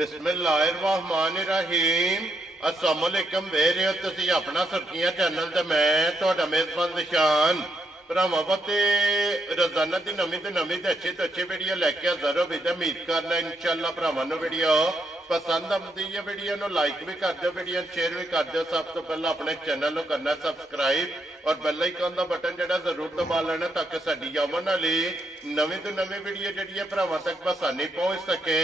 बिस्मिल्लाहिर्रहमानिर्रहीम। अस्सलाम वालेकुम। ਵੇਖ ਰਹੇ ਹੋ ਤੁਸੀਂ ਆਪਣਾ ਸੁਰਖੀਆਂ ਚੈਨਲ ਤੇ ਮੈਂ ਤੁਹਾਡਾ ਮੇਜ਼ਬਾਨ ਨਿਸ਼ਾਨ। ਭਰਾਵਾਂ ਤੇ ਰੋਜ਼ਾਨਾ ਦੀ ਨਵੀਂ ਤੇ ਅੱਛੀ ਤੋਂ ਅੱਛੀ ਵੀਡੀਓ ਲੈ ਕੇ ਹਾਜ਼ਰ ਹੋ ਵੀ ਤੇ ਉਮੀਦ ਕਰਨਾ ਇਨਸ਼ਾਅੱਲਾ ਭਰਾਵਾਂ ਨੂੰ ਵੀਡੀਓ पसंद आती है। वीडियो को लाइक भी कर दो, वीडियो शेयर भी कर दो। सब तो पहले अपने चैनल को करना सबसक्राइब और बेल आइकन का बटन जो जरूर दबा लेना ताकि साडी आवन वाली नवी तो नवी वीडियो जी भरावां तक आसानी पहुंच सके।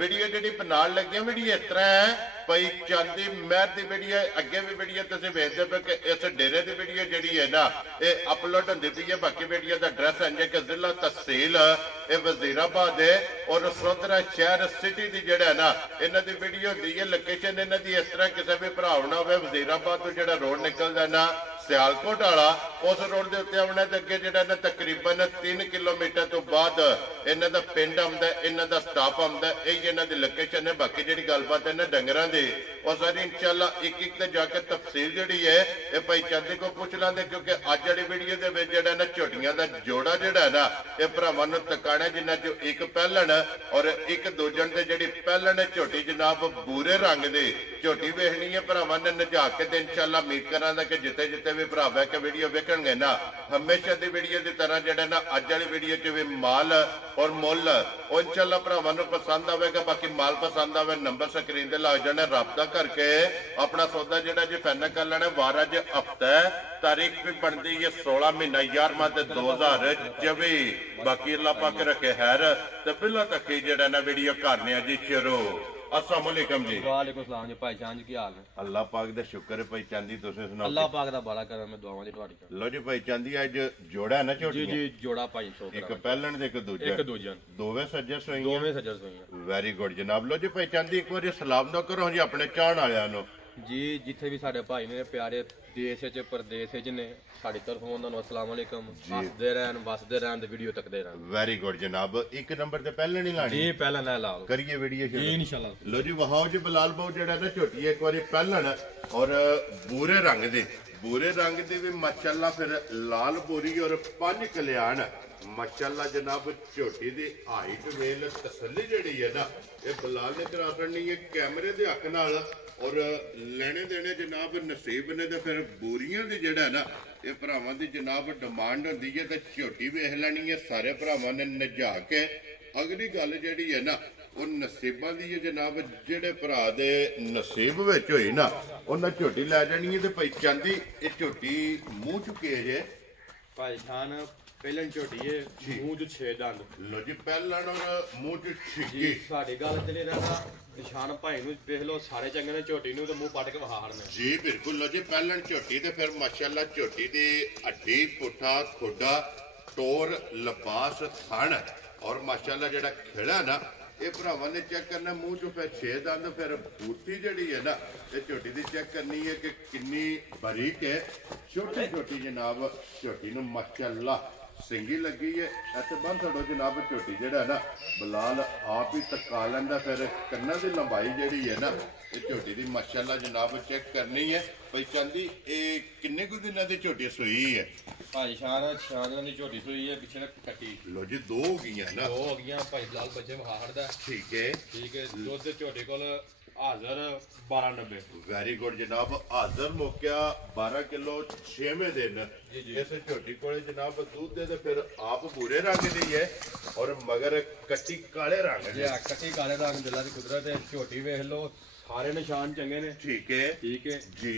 वीडियो जी बनाने लगे वीडियो इस तरह है भाई चांदी महर की वीडियो अगे भी वीडियो तुम वेखते पे कि इस डेरे की वीडियो जी है ना ये अपलोड होती पई है। बाकी वीडियो का एड्रैस है कि जिला तहसील ये वजीराबाद है और सोदरा शहर सिटी की जड़ा ना इन्हों की वीडियो होती है। लोकेशन इन्हों की इस तरह किसी भी भरा होना हो वजीराबाद तो जो रोड निकलता ना सियालकोट वाला उस रोड के उत्ते आने अगे जो तकरीबन 3 किलोमीटर तो बाद इन्हों का पिंड आता, इन्हों का स्टाफ आता, यही इन्हों की लोकेशन है। बाकी जी गलबात है ना डंगर की और सारी इंशाअल्लाह एक एक जाके तफसील जी है ये भाई चांदी को पूछ लेंगे क्योंकि अज वाली वीडियो के जो ना झोटियां का जोड़ा जोड़ा है ना ये भरावां नूं तकाना जिन्हां चों एक पहलन और एक दूजन से जी पहलन झोटी जनाब बूरे रंग की झोटी वेखनी है। भरावां ने नजा के तो इंशाअल्लाह उम्मीद करांगा कि जिते जिते भी भरा बह के वीडियो वेखणगे ना हमेशा की वीडियो की तरह जो ना अज वाली वीडियो च भी माल और मुल और इंशाअल्लाह भरावां नूं पसंद आवेगा। बाकी माल पसंद आवे नंबर स्क्रीन ते लग जाने राबता करके अपना सौदा जो जी फाइनल कर लेना। वार अज हफ्ता है, तारीख भी बनती है 16 महीना 11वां 2024। बाकी अल्लाह पाक रखे हैर ते बिल्ला तक जड़ा ना वीडियो करने जी शुरू। अस्सलाम वालेकुम जी। वालेकुम सलाम जी भाई जान जी की हाल है? अल्लाह पाक दा शुक्र है भाई चांदी तुसे सुनाओ। अल्लाह पाक दा बड़ा करम है दुआवां जी तुहाडी। लो जी भाई चांदी आज जोड़ा है ना छोटी जी जोड़ा भाई 100 एक पहलन ते एक दूजा दोवें सज्जर सोई वेरी गुड जनाब। लो जी भाई चांदी एक बार सलाम दो करो जी अपने चाहण वालियां नु जी जिथे भी साडे भाई ने प्यारे देश च परदेश च ने साडी तरफों उन्हां नूं अस्सलाम वालेकुम। हसदे रहन वसदे रहन ते वीडियो तकदे रहन। वेरी गुड जनाब। एक नंबर ते पहले नहीं लानी जी पहला ना लाओ करिए वीडियो जी इंशाल्लाह। लो जी वहाओ जी बिलाल भाऊ जेड़ा ना छोटी एक बारी पहलन और भूरे रंग दी भी माशाअल्लाह फिर लाल बोरी और 5 कल्याण माशाअल्लाह जनाब झोटी दी हाइट वेल तसल्ली जड़ी है ना ये बिलाल ने करा करनी है कैमरे दे हक नाल और लेने देने जनाब नसीब ने तो फिर बोरियां दी जड़ा ना ये भरावां दी जनाब डिमांड होंदी है तो झोटी वेख लैनी है सारे भरावां ने नजा के। अगली गल जिहड़ी है ना वो नसीबां दी है जनाब जेड़े भरा दे नसीब विच होई ना उन्हां झोटी लै जानी है ते भाई चांदी ये झोटी मूंह चुके जे भाई खान पहलन झोटी है मुंह च 6 दंद। लो जी पहलन और मुंह च 6 साडी गल चली रहना निशान भाई नु देख लो सारे चंगे ने झोटी नु तो मुंह पट के वहा हड़ने जी बिल्कुल। लो जी पहलन झोटी ते फिर माशाअल्लाह झोटी दी हड्डी पुठा खोडा टोर लबास थण और माशाअल्लाह जेड़ा खिला ना ये भरावां ने चेक करना मुंह चो फिर 6 दंद फिर बूटी जड़ी है ना ये झोटी दी चेक करनी है कि किन्नी बारीक है छोटी छोटी जनाब झोटी नु माशाअल्लाह सिंगी लगी है ऐसे बन छड़ो जनाब झोटी जड़ा ना बिलाल आप ही तका लेंदा फिर कन्ना दी लंबाई जड़ी है ना ये झोटी दी माशाअल्लाह जनाब चेक करनी है। भाई चांदी ये किन्ने कुछ दिनों की झोटी सोई है? भाई शान दी झोटी सोई है पिछले कट्टी। लो जी 2 हो गई ना 2 हो गई भाई बिलाल बच्चे वहाड़ दा ठीक है दुध झोटी कोल हाजर 1290। वेरी गुड जनाब। हाजर मौका 12 किलो 6वें दिन इस झोटी को जनाब दूध दे फिर आप भूरे रंग दी है और मगर कट्टी काले रंग दी कट्टी काले रंग दिला दी कुदरत है। झोटी वेख लो सारे निशान चंगे ने ठीक है जी।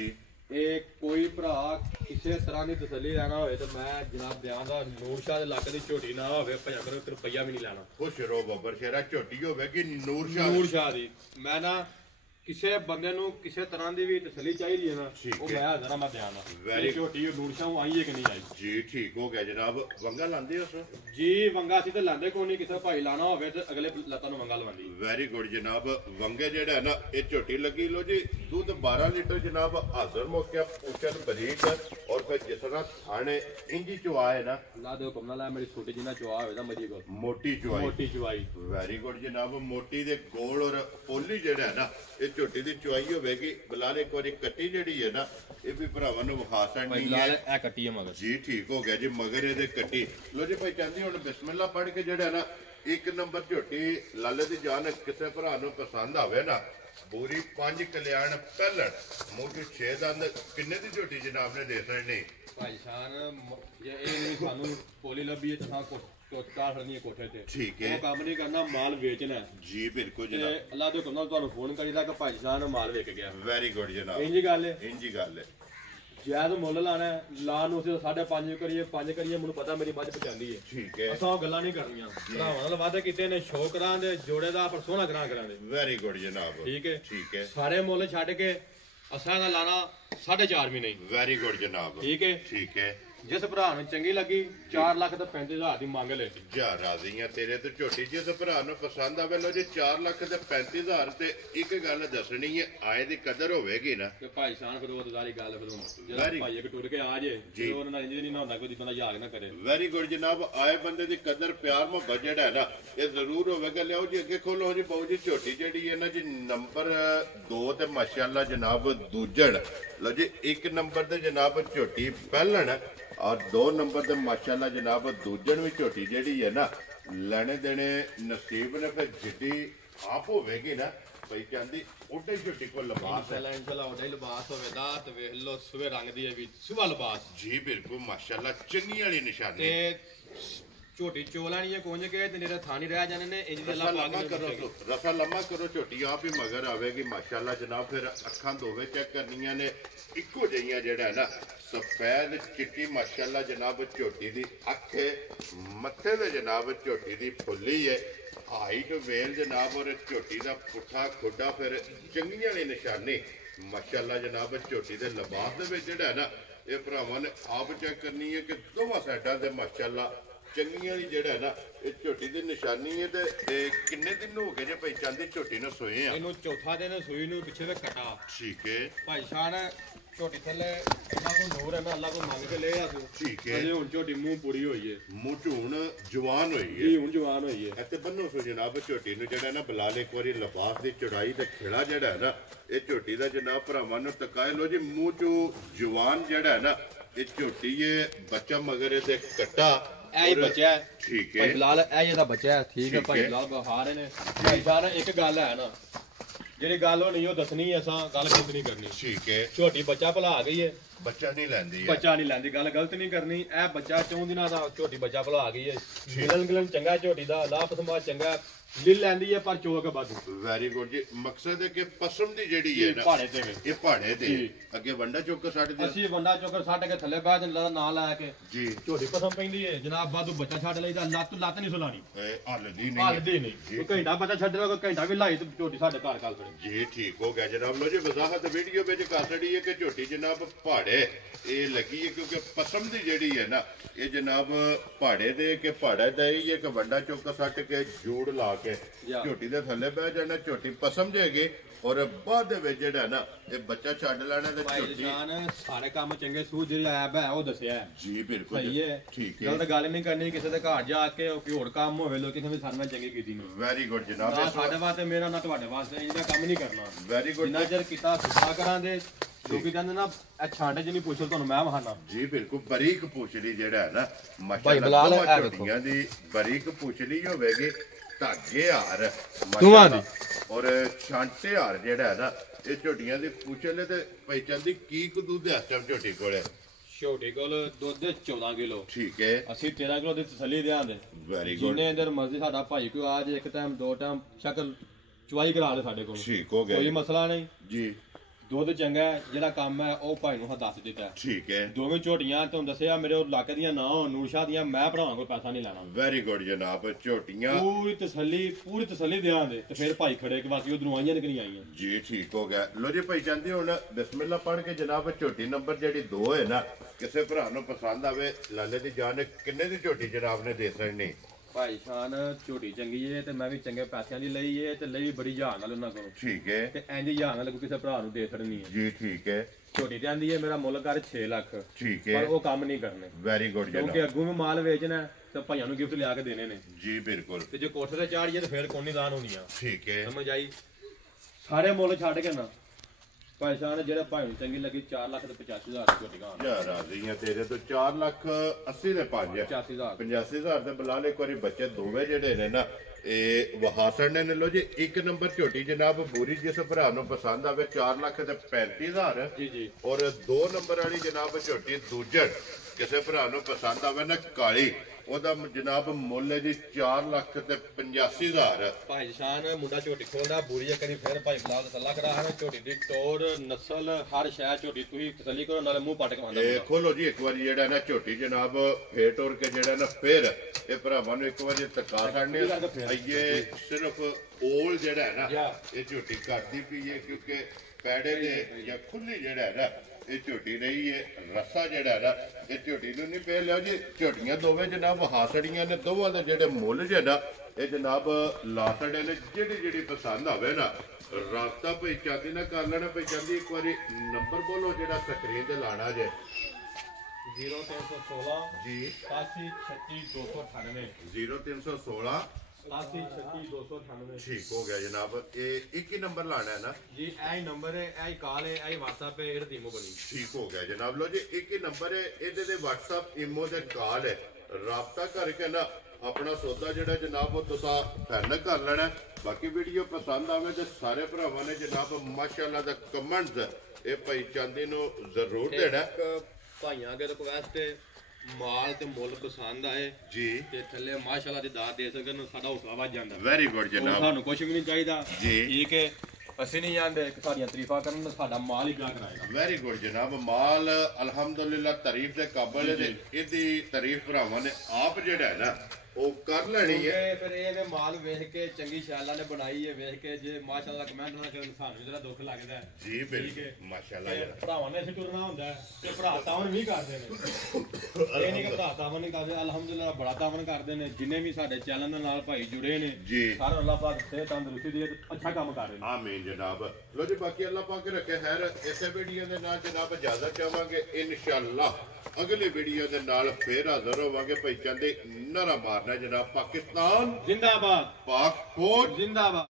ये कोई भरा किसी तरह की तसली लेना हो तो मैं जनाब देंगा नूर शाह के इलाके की झोटी ना हो रुपया भी नहीं लेना। खुश रहो बब्बर शेरा झोटी होगी नूर शाह की मैं ना किसी बंदे नूं किसी तरह की भी तसली चाहिए है ना वो मैं जरा मैं देंगा झोटी नूर शाह आई है कि नहीं आई जी ठीक हो गया जनाब। वंगा लांदे हो जी वंगा असीं ते लांदे कोई नहीं किसी भाई लाना हो तो अगले लत्तां नूं वंगा लवांदी। वेरी गुड जनाब। वंगे जेड़ा है ना ये झोटी लगी लो जी दूध 12 लीटर जनाब हाजर मौका पूछन बरीक और फिर जिस तरह थाने इंजी चुआ है ना ला दो कमला ला मेरी छोटी जिन्ना चुआ होगा मजी को मोटी चुआई वेरी गुड जनाब। मोटी दे गोल और पोली जेड़ा है ना ये झोटी दी चुआई होगी बिलाल एक बार कट्टी जड़ी है ना ये भी भरावां नूं विखा छड़नी है कट्टी है मगर जी ठीक हो गया जी मगर ये कट्टी। लो जी भाई चांदी हुण बिस्मिल्लाह पढ़ के जेड़ा ना ਇੱਕ ਨੰਬਰ ਝੋਟੀ ਲਾਲੇ ਦੀ ਜਾਨ ਕਿਸੇ ਭਰਾ ਨੂੰ ਪਸੰਦ ਆਵੇ ਨਾ ਪੂਰੀ 5 ਕਲਿਆਣ ਪਹਿਲਣ ਮੋਟੀ 6 ਦੰਦ ਕਿੰਨੇ ਦੀ ਝੋਟੀ ਜਨਾਬ ਨੇ ਦੇ ਸਕਦੇ ਭਾਈ ਸ਼ਾਨ ਜੇ ਇਹ ਨਹੀਂ ਸਾਨੂੰ ਪੋਲੀ ਲੱਭੀ ਹੈ ਤਾਂ ਕੋਟਾ ਖੜਨੀ ਹੈ ਕੋਠੇ ਤੇ ਠੀਕ ਹੈ ਉਹ ਕੰਮ ਨਹੀਂ ਕਰਨਾ ਮਾਲ ਵੇਚਣਾ ਜੀ ਬਿਲਕੁਲ ਤੇ ਜਨਾਬ ਅੱਲਾ ਦੇ ਹੁਕਮ ਨਾਲ ਤੁਹਾਨੂੰ ਫੋਨ ਕਰੀਦਾ ਕਿ ਭਾਈ ਸ਼ਾਨ ਮਾਲ ਵਿਕ ਗਿਆ ਵੈਰੀ ਗੁੱਡ ਜਨਾਬ ਇੰਜੀ ਗੱਲ ਹੈ ਇੰਜੀ ਗੱਲ ਹੈ ਜਾਇਜ਼ ਮੁੱਲ ਲਾਣਾ ਲਾ ਨੂੰ ਅਸੀਂ 5.5 ਕਰੀਏ 5 ਕਰੀਏ ਮੈਨੂੰ ਪਤਾ ਮੇਰੀ ਮੱਝ ਪਚਾਂਦੀ ਹੈ ਠੀਕ ਹੈ ਅਸਾਂ ਉਹ ਗੱਲਾਂ ਨਹੀਂ ਕਰਨੀਆਂ ਭਰਾਵਾਂ ਨਾਲ ਵਾਅਦੇ ਕੀਤੇ ਨੇ ਸ਼ੌਕ ਕਰਾਂ ਦੇ ਜੋੜੇ ਦਾ ਪਰ ਸੋਹਣਾ ਕਰਾਂਗੇ ਵੈਰੀ ਗੁੱਡ ਜਨਾਬ ਠੀਕ ਹੈ ਠੀਕ ਹੈ ਸਾਰੇ ਮੁੱਲ ਛੱਡ ਕੇ ਅਸਾਂ ਦਾ ਲਾਣਾ 4.5 ਮਹੀਨੇ ਵੈਰੀ ਗੁੱਡ ਜਨਾਬ ਠੀਕ ਹੈ ਠੀਕ ਹੈ ਜਿਸ ਭਰਾ ਨੂੰ ਚੰਗੀ ਲੱਗੀ 4 ਲੱਖ ਤੇ 35,000 ਦੀ ਮੰਗ ਲੈ ਜਾ ਰਾਜ਼ੀ ਆ ਤੇਰੇ ਤੇ ਝੋਟੀ ਜਿਸ ਭਰਾ ਨੂੰ ਪਸੰਦ ਆਵੇ ਲੋ ਜੀ 4 ਲੱਖ ਤੇ 35,000 ਤੇ ਇੱਕ ਗੱਲ ਦੱਸਣੀ ਹੈ ਆਏ ਦੀ ਕਦਰ ਹੋਵੇਗੀ ਨਾ ਤੇ ਭਾਈ ਸ਼ਾਨ ਫਿਰ ਉਹ ਸਾਰੀ ਗੱਲ ਫਿਰ ਜਿਹੜਾ ਭਾਈ ਇੱਕ ਟੁੱਟ ਕੇ ਆ ਜੇ ਤੇ ਉਹਨਾਂ ਨਾਲ ਇੰਜ ਨਹੀਂ ਨਾ ਹੁੰਦਾ ਕੋਈ ਬੰਦਾ ਯਾਦ ਨਾ ਕਰੇ ਵੈਰੀ ਗੁੱਡ ਜਨਾਬ ਆਏ ਬੰਦੇ ਦੀ ਕਦਰ ਪਿਆਰ ਮੁਹੱਬਤ ਜਿਹੜਾ ਹੈ ਨਾ ਇਹ ਜ਼ਰੂਰ ਹੋਵੇਗਾ ਲਿਆਓ ਜੀ ਅੱਗੇ ਖੋਲੋ ਜੀ ਬਾਊ ਜੀ ਝੋਟੀ ਜਿਹੜੀ ਹੈ ਨਾ ਜੀ ਨੰਬਰ 2 ਤੇ ਮਾਸ਼ਾਅੱਲਾ ਜਨਾਬ ਦੂਜੜ ਲੋ ਜੀ 1 ਨੰਬਰ ਤੇ ਜਨਾਬ ਝੋਟੀ ਪਹਿਲਣ ਔਰ 2 ਨੰਬਰ ਤੇ ਮਾਸ਼ਾਅੱਲਾ ਜਨਾਬ ਦੂਜਣ ਵੀ ਝੋਟੀ ਜਿਹੜੀ ਹੈ ਨਾ ਲੈਣੇ ਦੇਣੇ ਨਸੀਬ ਨੇ ਫਿਰ ਜਿੱਡੀ ਆਪ ਹੋਵੇਗੀ ਨਾ ਪਈ ਜਾਂਦੀ ਉਹਦੇ ਝੋਟੀ ਕੋ ਲਿਬਾਸ ਹੈ ਇਨਸ਼ਾਅੱਲਾ ਉਹਦਾ ਹੀ ਲਿਬਾਸ ਹੋਵੇਗਾ ਤੇ ਵੇਖ ਲਓ ਸੁਵੇ ਰੰਗ ਦੀ ਹੈ ਵੀ ਸੁਭਾ ਲਿਬਾਸ ਜੀ ਬਿਲਕੁਲ ਮਾਸ਼ਾਅੱਲਾ ਚੰਗੀ ਵਾਲੀ ਨਿਸ਼ਾਨੀ ਤੇ ਝੋਟੀ ਚੋਲਾ ਨਹੀਂ ਕੁੰਝ ਕੇ ਤੇ ਨੇੜੇ ਥਾਣੀ ਰਹਿ ਜਾਣੇ ਨੇ ਇੰਜ ਦੇ ਰਸਾ ਲੰਮਾ ਕਰੋ ਝੋਟੀ ਆਪ ਹੀ ਮਗਰ ਆਵੇਗੀ ਮਾਸ਼ਾਅੱਲਾ ਜਨਾਬ ਫਿਰ ਅੱਖਾਂ ਦੋਵੇਂ ਚੈੱਕ ਕਰਨੀਆਂ ਨੇ ਇੱਕੋ ਜਿਹੀਆਂ ਜਿਹੜਾ ਹੈ ਨਾ ਸਫੈਦ ਚਿੱਟੀ ਮਾਸ਼ਾਅੱਲਾ ਜਨਾਬ ਝੋਟੀ ਦੀ ਅੱਖ ਮੱਥੇ ਦੇ ਜਨਾਬ ਝੋਟੀ ਦੀ ਫੁੱਲੀ ਹੈ ਹਾਈਟ ਵੇਲ ਜਨਾਬ ਔਰ ਝੋਟੀ ਦਾ ਪੁੱਠਾ ਖੋਡਾ ਫਿਰ ਚੰਗੀਆਂ ਵਾਲੀ ਨਿਸ਼ਾਨੀ ਮਾਸ਼ਾਅੱਲਾ ਜਨਾਬ ਝੋਟੀ ਦੇ ਲਿਬਾਸ ਦੇ ਵਿੱਚ ਜਿਹੜਾ ਹੈ ਨਾ ਇਹ ਭਰਾਵਾਂ ਨੇ ਆਪ ਚੈੱਕ ਕਰਨੀ ਹੈ ਕਿ ਦੋਵਾਂ ਸਾਈਡਾਂ ਦੇ ਮਾਸ਼ਾਅੱਲਾ ਚੰਗੀਆਂ ਵਾਲੀ ਜਿਹੜਾ ਹੈ ਨਾ ਇਹ ਝੋਟੀ ਦੀ ਨਿਸ਼ਾਨੀ ਹੈ ਤੇ ਕਿੰਨੇ ਦਿਨ ਹੋ ਗਏ ਜੇ ਭਾਈ ਚਾਂਦੀ ਝੋਟੀ ਨੂੰ ਸੋਏ ਆ ਇਹਨੂੰ ਚੌਥਾ ਦਿਨ ਸੂਈ ਨੂੰ ਪਿੱਛੇ ਤੇ ਕਟਾ ਠੀਕ ਹੈ ਭਾਈ ਸ਼ਾਨ ਝੋਟੀ ਥੱਲੇ ਅੱਲਾ ਕੋ ਨੂਰ ਹੈ ਨਾ ਅੱਲਾ ਕੋ ਮੰਗ ਕੇ ਲੈ ਆ ਤੂੰ ਠੀਕ ਹੈ ਅਜੇ ਹੁਣ ਝੋਟੀ ਮੂੰਹ ਪੂਰੀ ਹੋਈ ਹੈ ਮੂੰਹ ਝੂਣ ਜਵਾਨ ਹੋਈ ਹੈ ਇਹ ਹੁਣ ਜਵਾਨ ਹੋਈ ਹੈ ਇੱਥੇ ਬੰਨੋ ਸੋ ਜਨਾਬ ਝੋਟੀ ਨੂੰ ਜਿਹੜਾ ਨਾ ਬਲਾਲ ਇੱਕ ਵਾਰੀ ਲਿਬਾਸ ਦੀ ਚੜਾਈ ਤੇ ਖੇੜਾ ਜਿਹੜਾ ਹੈ ਨਾ ਇਹ ਝੋਟੀ ਦਾ ਜਨਾਬ ਭਰਾਵਾਂ ਨੂੰ ਤਕਾਏ ਲੋ ਜੀ ਮੂੰਹ ਚੋਂ ਜਵਾਨ ਜਿਹੜਾ ਹੈ ਨਾ ਇਹ ਝੋਟੀ ਇਹ ਬੱਚਾ ਮਗਰ ਇਹਦੇ ਕੱਟਾ ਇਹ ਹੀ ਬੱਚਾ ਹੈ ਠੀਕ ਹੈ ਭਾਈ ਲਾਲ ਇਹ ਜਿਹਦਾ ਬੱਚਾ ਹੈ ਠੀਕ ਹੈ ਭਾਈ ਲਾਲ ਬਹਾਰ ਨੇ ਭਾਈ ਸ਼ਾਨ ਇੱਕ ਗੱਲ ਹੈ ਨਾ ਜਿਹੜੀ ਗੱਲ ਉਹ ਨਹੀਂ ਉਹ ਦੱਸਣੀ ਅਸਾਂ ਗੱਲ ਕਿਤੇ ਨਹੀਂ ਕਰਨੀ ਠੀਕ ਹੈ ਝੋਟੀ ਬੱਚਾ ਭੁਲਾ ਗਈ ਹੈ ਬੱਚਾ ਨਹੀਂ ਲੈਂਦੀ ਬੱਚਾ ਨਹੀਂ ਲੈਂਦੀ ਗੱਲ ਗਲਤ ਨਹੀਂ ਕਰਨੀ ਇਹ ਬੱਚਾ 4 ਦਿਨਾਂ ਦਾ ਝੋਟੀ ਬੱਚਾ ਭੁਲਾ ਗਈ ਹੈ ਗਿਲਨ ਚੰਗਾ ਝੋਟੀ ਦਾ ਲਾਪਸਮਾ ਚੰਗਾ ਲਿਲ ਲੈਂਦੀ ਹੈ ਪਰ ਚੋਕ ਬਾਦੂ ਵੈਰੀ ਗੁੱਡ ਜੀ ਮਕਸਦ ਹੈ ਕਿ ਪਸਮ ਦੀ ਜਿਹੜੀ ਹੈ ਨਾ ਪਹਾੜੇ ਤੇ ਇਹ ਪਹਾੜੇ ਤੇ ਅੱਗੇ ਵੰਡਾ ਚੁੱਕ ਛੱਡ ਦੇ ਅਸੀਂ ਵੰਡਾ ਚੋਕਰ ਛੱਡ ਕੇ ਥੱਲੇ ਬਹਿ ਜਾਂਦਾ ਨਾਂ ਲਾ ਕੇ ਜੀ ਝੋਟੀ ਪਸਮ ਪੈਂਦੀ ਹੈ ਜਨਾਬ ਬਾਦੂ ਬੱਚਾ ਛੱਡ ਲਈਦਾ ਲੱਤ ਨਹੀਂ ਸੁਲਾਣੀ ਹੱਲਦੀ ਨਹੀਂ ਹੱਲਦੀ ਨਹੀਂ ਕੋਈ ਘੰਟਾ ਬੱਚਾ ਛੱਡ ਲਓ ਕੋਈ ਘੰਟਾ ਵੀ ਲਾਈ ਤੇ ਝੋਟੀ ਸਾਡੇ ਘਰ ਕਾਲ ਖੜੀ ਜੀ ਠੀਕ ਹੋ ਗਿਆ ਜਨਾਬ ਲੋ ਜੀ ਵਜ਼ਾਹਤ ਵੀਡੀਓ ਵਿੱਚ ਕਰ ਛੜੀ ਹੈ ਕਿ ਝੋਟੀ ਜਨਾਬ ਪਹਾੜੇ ਇਹ ਲੱਗੀ ਹੈ ਕਿਉਂਕਿ ਪਸਮ ਦੀ ਜਿਹੜੀ ਹੈ ਨਾ ਇਹ ਜਨਾਬ ਪਹਾੜੇ ਦੇ ਕਿ ਪਹਾੜਾ ਦਾ ਹੀ ਇੱਕ ਵੱਡਾ ਚੁੱਕ ਸੱਟ ਕੇ ਜੋੜ ਲਾ ਕੇ ਝੋਟੀ ਦੇ ਥੱਲੇ ਬਹਿ ਜਾਣਾ ਝੋਟੀ ਪਸਮ ਜਾਏਗੀ ਔਰ ਬਾਅਦ ਦੇ ਵਿੱਚ ਜਿਹੜਾ ਨਾ ਇਹ ਬੱਚਾ ਛੱਡ ਲੈਣਾ ਤੇ ਝੋਟੀ ਸਾਰੇ ਕੰਮ ਚੰਗੇ ਸੂਝ ਜਿਹੜੀ ਐਬ ਹੈ ਉਹ ਦੱਸਿਆ ਜੀ ਬਿਲਕੁਲ ਸਹੀ ਹੈ ਠੀਕ ਹੈ ਗਲਤ ਗੱਲ ਨਹੀਂ ਕਰਨੀ ਕਿਸੇ ਦੇ ਘਰ ਜਾ ਕੇ ਕੋਈ ਹੋਰ ਕੰਮ ਹੋਵੇ ਲੋਕੀ ਨੇ ਸਾਡੇ ਨਾਲ ਚੰਗੀ ਕੀਤੀ ਨਹੀਂ ਵੈਰੀ ਗੁੱਡ ਜਨਾਬ ਨਾ ਸਾਡੇ ਵਾਸਤੇ ਮੇਰਾ ਨਾ ਤੁਹਾਡੇ ਵਾਸਤੇ ਇਹਦਾ ਕੰਮ ਨਹੀਂ ਕਰਨਾ ਵੈਰੀ ਗੁੱਡ ਜਿੰਨਾ ਚਿਰ ਕੀਤਾ ਸੁੱਤਾ ਕਰਾਂਦੇ ਲੋਕੀ ਕਹਿੰਦੇ ਨਾ ਇਹ ਛਾਂਟੇ ਚ ਨਹੀਂ ਪੁੱਛੋ ਤੁਹਾਨੂੰ ਮੈਂ ਵਹਾਨਾ ਜੀ ਬਿਲਕੁਲ ਬਰੀਕ ਪੁੱਛੜੀ ਜਿਹੜਾ ਹੈ ਨਾ ਮਾਸ਼ਾਅੱਲਾ ਝੋਟੀਆਂ ਦੀ ਬਰੀਕ ਪੁੱਛੜੀ ਹੋਵੇਗੀ ਧਾਗੇ ਹਾਰ ਮਾਸ਼ਾਅੱਲਾ ਔਰ ਛਾਂਟੇ ਹਾਰ ਜਿਹੜਾ ਹੈ ਨਾ ਇਹ ਝੋਟੀਆਂ ਦੀ ਪੁੱਛਲੇ ਤੇ ਪਹਿਚਾਨ ਦੀ ਕੀ ਕੁ ਦੁੱਧ ਇਸ ਟਾਈਮ ਝੋਟੀ ਕੋਲੇ ਛੋਟੇ ਕੋਲ ਦੁੱਧ 14 ਕਿਲੋ ਠੀਕ ਹੈ ਅਸੀਂ 13 ਕਿਲੋ ਦੀ ਤਸੱਲੀ ਦਿਆਂਦੇ ਵੈਰੀ ਗੁੱਡ ਜਿੰਨੇ ਅੰਦਰ ਮਰਜ਼ੀ ਸਾਡਾ ਭਾਈ ਕੋਈ ਆ ਜੇ ਇੱਕ ਟਾਈਮ ਦੋ ਟਾਈਮ ਸ਼ਕਲ ਚੁਆਈ ਕਰਾ ਲੈ ਸਾਡੇ ਕੋਲ ਠੀਕ ਹੋ ਗਿਆ ਕੋਈ ਮਸਲਾ ਨਹੀਂ ਜੀ ਦੁੱਧ ਚੰਗਾ ਜਿਹੜਾ ਕੰਮ ਹੈ ਉਹ ਭਾਈ ਨੂੰ ਦੱਸ ਦਿੱਤਾ ਠੀਕ ਹੈ ਦੋਵੇਂ ਝੋਟੀਆਂ ਤੁਹਾਨੂੰ ਦੱਸਿਆ ਮੇਰੇ ਇਲਾਕੇ ਦੀਆਂ ਨਾ ਨੂਰਸ਼ਾਹ ਦੀਆਂ ਮੈਂ ਭਰਾਵਾਂ ਕੋਲ ਪੈਸਾ ਨਹੀਂ ਲੈਣਾ ਵੈਰੀ ਗੁੱਡ ਜਨਾਬ ਝੋਟੀਆਂ ਪੂਰੀ ਤਸੱਲੀ ਦਿਆਂਦੇ ਤੇ ਫਿਰ ਭਾਈ ਖੜੇ ਕਿ ਬਾਕੀ ਉਧਰੋਂ ਆਈਆਂ ਨਿਕਲੀ ਆਈਆਂ ਜੀ ਠੀਕ ਹੋ ਗਿਆ ਲੋ ਜੀ ਭਾਈ ਜਾਂਦੇ ਹੁਣ ਬਿਸਮਿਲ੍ਲਾ ਪੜ੍ਹ ਕੇ ਜਨਾਬ ਝੋਟੀ ਨੰਬਰ ਜਿਹੜੀ 2 ਹੈ ਨਾ ਕਿਸੇ ਭਰਾ ਨੂੰ ਪਸੰਦ ਆਵੇ ਲਾਲੇ ਦੀ ਜਾਨ ਕਿੰਨੇ ਦੀ ਝੋਟੀ ਜਨਾਬ ਨੇ ਦੇ ਸਕਣੀ ਭਾਈ ਸ਼ਾਨ ਝੋਟੀ ਚੰਗੀ ਏ ਤੇ ਮੈਂ ਵੀ ਚੰਗੇ ਪੈਸਿਆਂ ਦੀ ਲਈ ਏ ਤੇ ਲਈ ਬੜੀ ਜਾਨ ਨਾਲ ਉਹਨਾਂ ਕੋਲੋਂ ਠੀਕ ਹੈ ਤੇ ਇੰਜ ਜਾਨ ਨਾਲ ਕਿਸੇ ਭਰਾ ਨੂੰ ਦੇ ਛੜਨੀ ਹੈ ਜੀ ਠੀਕ ਹੈ ਝੋਟੀ ਤੇ ਆਂਦੀ ਏ ਮੇਰਾ ਮੁੱਲ ਕਰ 6 ਲੱਖ ਠੀਕ ਪਰ ਹੈ ਉਹ ਕੰਮ ਨਹੀਂ ਕਰਨੇ ਵੈਰੀ ਗੁੱਡ ਜਨਾਬ ਕਿਉਂਕਿ ਅੱਗੋਂ ਵੀ ਮਾਲ ਵੇਚਣਾ ਤੇ ਭਾਈਆਂ ਨੂੰ ਗਿਫਟ ਲਿਆ ਕੇ ਦੇਣੇ ਨੇ ਜੀ ਬਿਲਕੁਲ ਤੇ ਜੇ ਕੋਠੇ ਤੇ ਚਾੜੀਏ ਤੇ ਫੇਰ ਕੋਈ ਨਹੀਂ ਦਾਨ ਹੋਣੀ ਆ ਠੀਕ ਹੈ ਸਮਝ ਆਈ ਸਾਰੇ ਮੁੱਲ ਛੱਡ ਕੇ ਨਾ ਭਾਈ ਸਾਹਿਬ ਨੇ ਜਿਹੜਾ ਭਾਈ ਨੂੰ ਚੰਗੀ ਲੱਗੀ 4,85,000 ਦੀ ਝੋਟੀ ਗਾਂ ਯਾਰ ਰਾਜ਼ੀਆਂ ਤੇਰੇ ਤੋਂ 4,80,000 ਦੇ 5 85,000 85,000 ਦੇ ਬੁਲਾ ਲੈ ਇੱਕ ਵਾਰੀ ਬੱਚੇ ਦੋਵੇਂ ਜਿਹੜੇ ਨੇ ਨਾ ਇਹ ਵਹਾਸਣ ਨੇ ਲੋ ਜੀ। ਇੱਕ ਨੰਬਰ ਝੋਟੀ ਜਨਾਬ ਬੂਰੀ ਜਿਸ ਭਰਾ ਨੂੰ ਪਸੰਦ ਆਵੇ 4,35,000 ਜੀ ਜੀ। ਔਰ 2 ਨੰਬਰ ਵਾਲੀ ਜਨਾਬ ਝੋਟੀ ਦੂਜਣ ਕਿਸੇ ਭਰਾ ਨੂੰ ਪਸੰਦ ਆਵੇ ਨਾ ਕਾਲੀ, ਉਹਦਾ ਜਨਾਬ ਮੁੱਲ ਹੈ ਜੀ 4,85,000। ਭਾਈ ਸ਼ਾਨ ਮੁੰਡਾ ਝੋਟੀ ਖੋਲਦਾ ਬੂਰੀ ਇੱਕ ਵਾਰੀ ਫਿਰ ਭਾਈ ਬਲਾਲ ਤਸੱਲਾ ਕਰਾ ਹੈ ਝੋਟੀ ਦੀ ਟੋਰ ਨਸਲ ਹਰ ਸ਼ੈ ਝੋਟੀ ਤੁਸੀਂ ਤਸੱਲੀ ਕਰੋ ਨਾਲੇ ਮੂੰਹ ਪੱਟ ਕੇ ਆਉਂਦਾ ਇਹ ਖੋਲੋ ਜੀ ਇੱਕ ਵਾਰੀ ਜਿਹੜਾ ਨਾ ਝੋਟੀ ਜਨਾਬ ਫੇਟ ਤੋੜ ਕੇ ਜਿਹੜਾ ਨਾ ਫਿਰ ਇਹ ਭਰਾਵਾਂ ਨੂੰ ਇੱਕ ਵਾਰੀ ਤੱਕਾ ਛੱਡਨੇ ਆਈਏ। ਸਿਰਫ ਓਲ ਜਿਹੜਾ ਹੈ ਨਾ ਇਹ ਝੋਟੀ ਘਟਦੀ ਪਈ ਹੈ ਕਿਉਂਕਿ ਪੈੜੇ ਦੇ ਜਾਂ ਖੁੱਲੀ ਜਿਹੜਾ ਹੈ ਨਾ ਇਹ ਝੋਟੀ ਰਹੀ ਹੈ। ਰੱਸਾ ਜਿਹੜਾ ਨਾ ਇਹ ਝੋਟੀ ਨੂੰ ਨਹੀਂ ਪੈ ਲਿਓ ਜੀ। ਝੋਟੀਆਂ ਦੋਵੇਂ ਜਨਾਬ ਹਾਸੜੀਆਂ ਨੇ, ਦੋਵਾਂ ਦੇ ਜਿਹੜੇ ਮੁੱਲ ਜਿਹੜਾ ਇਹ ਜਨਾਬ ਲਾਸੜੇ ਨੇ। ਜਿਹੜੀ ਪਸੰਦ ਆਵੇ ਨਾ ਰਾਬਤਾ ਭਾਈ ਚਾਂਦੀ ਨਾਲ ਕਰ ਲੈਣਾ। ਭਾਈ ਚਾਂਦੀ ਇੱਕ ਵਾਰੀ ਨੰਬਰ ਬੋਲੋ ਜਿਹੜਾ ਸਕਰੀਨ ਤੇ ਲਾਣਾ ਜੇ। 0316 ਜੀ 8736 298 0316 8736 298। ਠੀਕ ਹੋ ਗਿਆ ਜਨਾਬ। ਇਹ ਇੱਕ ਹੀ ਨੰਬਰ ਲਾਣਾ ਹੈ ਨਾ ਜੀ ਇਹ ਨੰਬਰ ਹੈ, ਇਹ ਕਾਲ ਹੈ, ਇਹ WhatsApp ਹੈ, ਇਹ ਟੀਮੋ ਬਣੀ। ਠੀਕ ਹੋ ਗਿਆ ਜਨਾਬ। ਲੋ ਜੀ ਇੱਕ ਹੀ ਨੰਬਰ ਹੈ, ਇਹਦੇ ਤੇ WhatsApp ਇਮੋ ਤੇ ਕਾਲ ਹੈ। ਰਾਬਤਾ ਕਰਕੇ ਨਾ ਆਪਣਾ ਸੌਦਾ ਜਿਹੜਾ ਜਨਾਬ ਉਹ ਤੁਸੀਂ ਫਾਈਨਲ ਕਰ ਲੈਣਾ। ਬਾਕੀ ਵੀਡੀਓ ਪਸੰਦ ਆਵੇ ਤੇ ਸਾਰੇ ਭਰਾਵਾਂ ਨੇ ਜਨਾਬ ਮਾਸ਼ਾਅੱਲਾ ਦਾ ਕਮੈਂਟਸ ਇਹ ਭਾਈ ਚਾਂਦੀ ਨੂੰ ਜ਼ਰੂਰ ਦੇਣਾ। ਭਾਈਆਂ ਅਗੇ ਰਿਕਵੈਸਟ ਹੈ ਮਾਲ ਤੇ ਮੁੱਲ ਪਸੰਦ ਆਏ ਜੀ ਤੇ ਥੱਲੇ ਮਾਸ਼ਾਅੱਲਾ ਦੀ ਦਾਤ ਦੇ ਸਕਣ ਸਾਡਾ ਹੌਸਲਾ ਵੱਧ ਜਾਂਦਾ। ਵੈਰੀ ਗੁੱਡ ਜਨਾਬ। ਸਾਨੂੰ ਕੁਝ ਵੀ ਨਹੀਂ ਚਾਹੀਦਾ ਜੀ ਠੀਕ ਹੈ। ਅਸੀਂ ਨਹੀਂ ਜਾਂਦੇ ਕਿ ਸਾਡੀਆਂ ਤਾਰੀਫਾਂ ਕਰਨ ਸਾਡਾ ਮਾਲ ਹੀ ਗਾ ਕਰਾਏਗਾ। ਵੈਰੀ ਗੁੱਡ ਜਨਾਬ। ਮਾਲ ਅਲਹਮਦੁਲਿਲਾ ਤਾਰੀਫ ਦੇ ਕਾਬਲ ਹੈ ਤੇ ਇਹਦੀ ਤਾਰੀਫ ਭਰਾਵਾਂ ਨੇ ਆਪ ਜਿਹੜਾ ਹੈ ਨਾ ਉਹ ਕਰ ਲੈਣੀ ਹੈ। ਫਿਰ ਇਹ ਮਾਲ ਵੇਖ ਕੇ ਚੰਗੀ ਸ਼ਾਲਾ ਨੇ ਬਣਾਈ ਹੈ ਵੇਖ ਕੇ ਜੇ ਮਾਸ਼ਾਅੱਲਾ ਕਮੈਂਟ ਨਾ ਕਰਨ ਸਾਨੂੰ ਜਿਹੜਾ ਦੁੱਖ ਲੱਗਦਾ ਹੈ। ਜੀ ਬਿਲਕੁਲ ਮਾਸ਼ਾਅੱਲਾ ਤੇ ਭਰਾਵਾਂ ਨੇ ਅਸੀਂ ਟੁਰਨਾ ਹੁੰਦਾ ਹੈ ਤੇ ਭਰਾ ਤਾਵਨ ਵੀ ਕਰਦੇ ਨੇ। ਇਹ ਨਹੀਂ ਕਿ ਭਰਾ ਤਾਵਨ ਨਹੀਂ ਕਰਦੇ, ਅਲਹਮਦੁਲਿਲਾ ਬੜਾ ਤਾਵਨ ਕਰਦੇ ਨੇ। ਜਿੰਨੇ ਵੀ ਸਾਡੇ ਚੈਨਲ ਦੇ ਨਾਲ ਭਾਈ ਜੁੜੇ ਨੇ ਜੀ ਸਾਰਾ ਅੱਲਾਹ ਪਾਕ ਸਿਹਤ ਤੰਦਰੁਸਤੀ ਦੇ ਅੱਛਾ ਕੰਮ ਕਰ ਰਹੇ ਨੇ। ਆਮੀਨ ਜਨਾਬ। ਲੋ ਜੀ ਬਾਕੀ ਅੱਲਾਹ ਪਾਕ ਰੱਖੇ ਖੈਰ। ਇਸੇ ਵੀਡੀਓ ਦੇ ਨਾਲ ਜਨਾਬ ਇਜਾਜ਼ਤ ਚਾਹਾਂਗੇ। ਇਨਸ਼ਾਅੱਲਾ ਅਗਲੀ ਵੀਡੀਓ ਦੇ ਨਾਲ ਫੇਰ ਹਾਜ਼ਰ ਹੋਵਾਂਗੇ। ਭਾਈ ਚਾਂਦੇ ਨਾਰਾ ਮਾਰਨਾ ਜਨਾਬ। ਪਾਕਿਸਤਾਨ ਜਿੰਦਾਬਾਦ, ਪਾਕ ਫੌਜ ਜਿੰਦਾਬਾਦ।